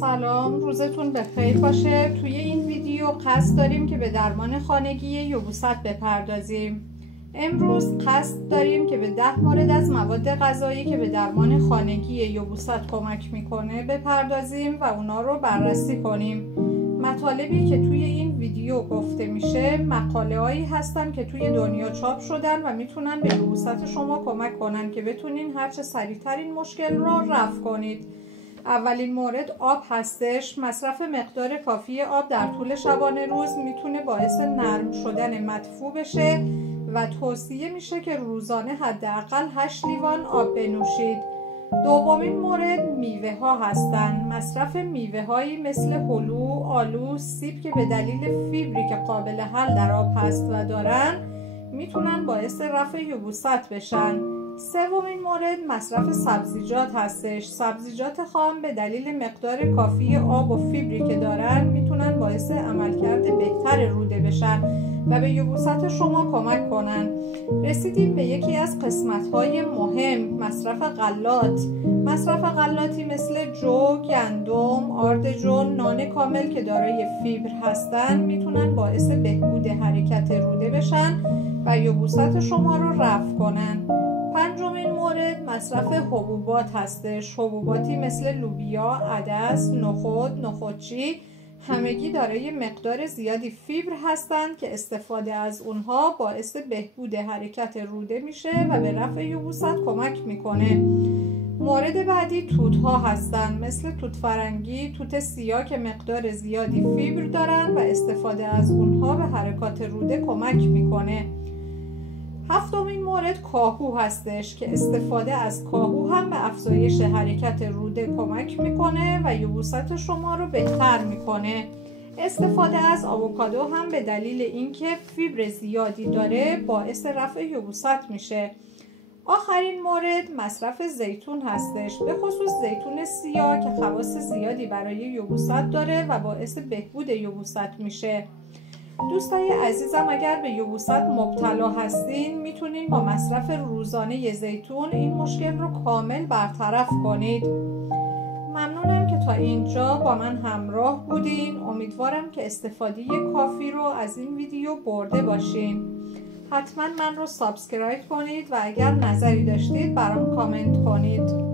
سلام، روزتون بخیر باشه. توی این ویدیو قصد داریم که به درمان خانگی یبوست بپردازیم. امروز قصد داریم که به 10 مورد از مواد غذایی که به درمان خانگی یبوست کمک میکنه بپردازیم و اونا رو بررسی کنیم. مطالبی که توی این ویدیو گفته میشه مقاله هایی هستن که توی دنیا چاپ شدن و میتونن به یبوست شما کمک کنن که بتونین هرچه سریعتر این مشکل رو رفع کنید. اولین مورد آب هستش. مصرف مقدار کافی آب در طول شبانه روز میتونه باعث نرم شدن مدفوع بشه و توصیه میشه که روزانه حداقل 8 لیوان آب بنوشید. دومین مورد میوه ها هستن. مصرف میوه هایی مثل هلو، آلو، سیب که به دلیل فیبری که قابل حل در آب هست و دارن میتونن باعث رفع یبوست بشن. سومین مورد مصرف سبزیجات هستش. سبزیجات خام به دلیل مقدار کافی آب و فیبری که دارن میتونن باعث عملکرد بهتر روده بشن و به یبوست شما کمک کنن. رسیدیم به یکی از قسمت‌های مهم، مصرف غلات. مصرف غلاتی مثل جو، گندم، آردجو، نان کامل که دارای فیبر هستن میتونن باعث بهبود حرکت روده بشن و یبوست شما رو رفع کنن. پنجمین مورد مصرف حبوبات هستش. حبوباتی مثل لوبیا، عدس، نخود، نخودچی همگی دارای مقدار زیادی فیبر هستند که استفاده از اونها باعث بهبود حرکت روده میشه و به رفع یبوست کمک میکنه. مورد بعدی توت ها هستن، مثل توت فرنگی، توت سیاه که مقدار زیادی فیبر دارن و استفاده از اونها به حرکات روده کمک میکنه. هفتمین مورد کاهو هستش که استفاده از کاهو هم به افزایش حرکت روده کمک میکنه و یبوست شما رو بهتر میکنه. استفاده از آووکادو هم به دلیل اینکه فیبر زیادی داره باعث رفع یبوست میشه. آخرین مورد مصرف زیتون هستش، به خصوص زیتون سیاه که خواص زیادی برای یبوست داره و باعث بهبود یبوست میشه. دوستای عزیزم، اگر به یبوست مبتلا هستین میتونین با مصرف روزانه زیتون این مشکل رو کامل برطرف کنید. ممنونم که تا اینجا با من همراه بودین. امیدوارم که استفاده کافی رو از این ویدیو برده باشین. حتما من رو سابسکرایب کنید و اگر نظری داشتید برام کامنت کنید.